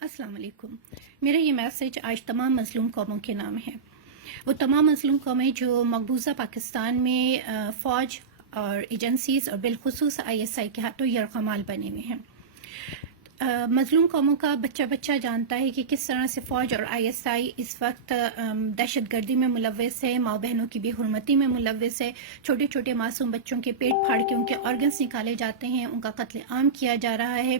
السلام علیکم. میرا یہ میسج آج تمام مظلوم قوموں کے نام ہے. وہ تمام مظلوم قومیں جو مقبوضہ پاکستان میں فوج اور ایجنسیز اور بالخصوص ISI کے ہاتھوں یرغمال بنے ہوئے ہیں. مظلوم قوموں کا بچہ بچہ جانتا ہے کہ کس طرح سے فوج اور ISI اس وقت دہشت گردی میں ملوث ہے، ماں بہنوں کی بے حرمتی میں ملوث ہے، چھوٹے چھوٹے معصوم بچوں کے پیٹ پھاڑ کے ان کے آرگنز نکالے جاتے ہیں، ان کا قتل عام کیا جا رہا ہے،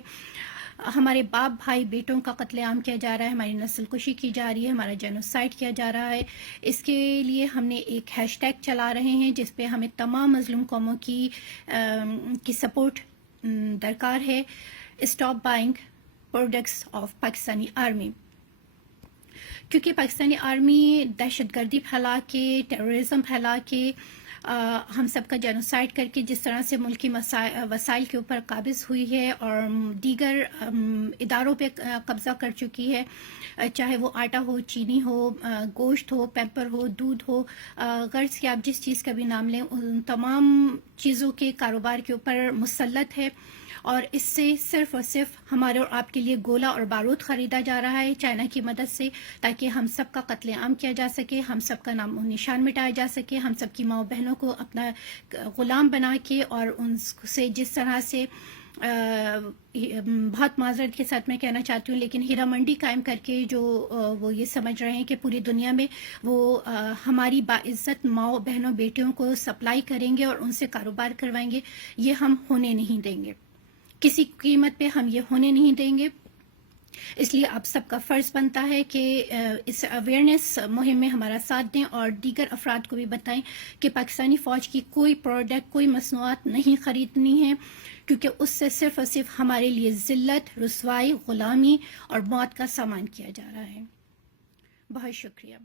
ہمارے باپ بھائی بیٹوں کا قتل عام کیا جا رہا ہے، ہماری نسل کشی کی جا رہی ہے، ہمارا جینوسائڈ کیا جا رہا ہے. اس کے لیے ہم نے ایک ہیش ٹیگ چلا رہے ہیں جس پہ ہمیں تمام مظلوم قوموں کی سپورٹ درکار ہے. Stop buying products of Pakistani army. کیونکہ پاکستانی آرمی دہشت گردی پھیلا کے، ٹیررزم پھیلا کے، ہم سب کا جینوسائڈ کر کے جس طرح سے ملکی وسائل کے اوپر قابض ہوئی ہے اور دیگر اداروں پہ قبضہ کر چکی ہے، چاہے وہ آٹا ہو، چینی ہو، گوشت ہو، پیپر ہو، دودھ ہو، غرض کہ آپ جس چیز کا بھی نام لیں، ان تمام چیزوں کے کاروبار کے اوپر مسلط ہے. اور اس سے صرف اور صرف ہمارے اور آپ کے لیے گولا اور بارود خریدا جا رہا ہے چائنا کی مدد سے، تاکہ ہم سب کا قتل عام کیا جا سکے، ہم سب کا نام و نشان مٹایا جا سکے، ہم سب کی ماں بہنوں کو اپنا غلام بنا کے اور ان سے جس طرح سے بہت معذرت کے ساتھ میں کہنا چاہتی ہوں، لیکن ہیرا منڈی قائم کر کے جو وہ یہ سمجھ رہے ہیں کہ پوری دنیا میں وہ ہماری باعزت ماؤں بہنوں بیٹیوں کو سپلائی کریں گے اور ان سے کاروبار کروائیں گے، یہ ہم ہونے نہیں دیں گے. کسی قیمت پہ ہم یہ ہونے نہیں دیں گے. اس لیے آپ سب کا فرض بنتا ہے کہ اس اویئرنیس مہم میں ہمارا ساتھ دیں اور دیگر افراد کو بھی بتائیں کہ پاکستانی فوج کی کوئی پروڈکٹ، کوئی مصنوعات نہیں خریدنی ہے، کیونکہ اس سے صرف اور صرف ہمارے لیے ذلت، رسوائی، غلامی اور موت کا سامان کیا جا رہا ہے. بہت شکریہ.